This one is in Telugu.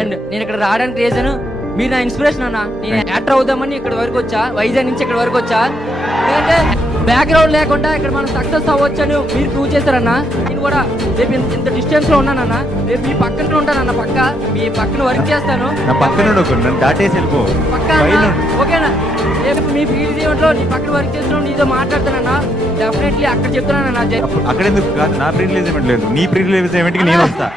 అండ్ నేను ఇక్కడ రావడానికి రీజన్ మీరు నా ఇన్స్పిరేషన్ అన్న. నేను యాక్టర్ అవుదామని ఇక్కడ వరకు వచ్చా, వైజాగ్ నుంచి ఇక్కడ వరకు వచ్చా. ఎందుకంటే బ్యాక్గ్రౌండ్ లేకుండా ఇక్కడ మనం సక్సెస్ అవ్వచ్చు అని మీరు ప్రూవ్ చేశారన్న. నేను కూడా రేపు ఇంత డిస్టెన్స్ లో ఉన్నానన్న, రేపు మీ పక్కన ఉంటానన్న, మీ పక్కన వర్క్ చేస్తాను. పక్కా ఓకేనా? రేపు మీ ఫీల్డ్ ఈవెంట్ లో నీ పక్కన వర్క్ చేస్తున్నావు, నీతో మాట్లాడతానన్నా. డెఫినెట్లీ అక్కడ చెప్తున్నానన్నా. అక్కడ ఎందుకు కాదు, నా ప్రీ రిలీజ్ ఈవెంట్ లేదు, నీ ప్రీ రిలీజ్ ఈవెంట్ కి నేను వస్తా.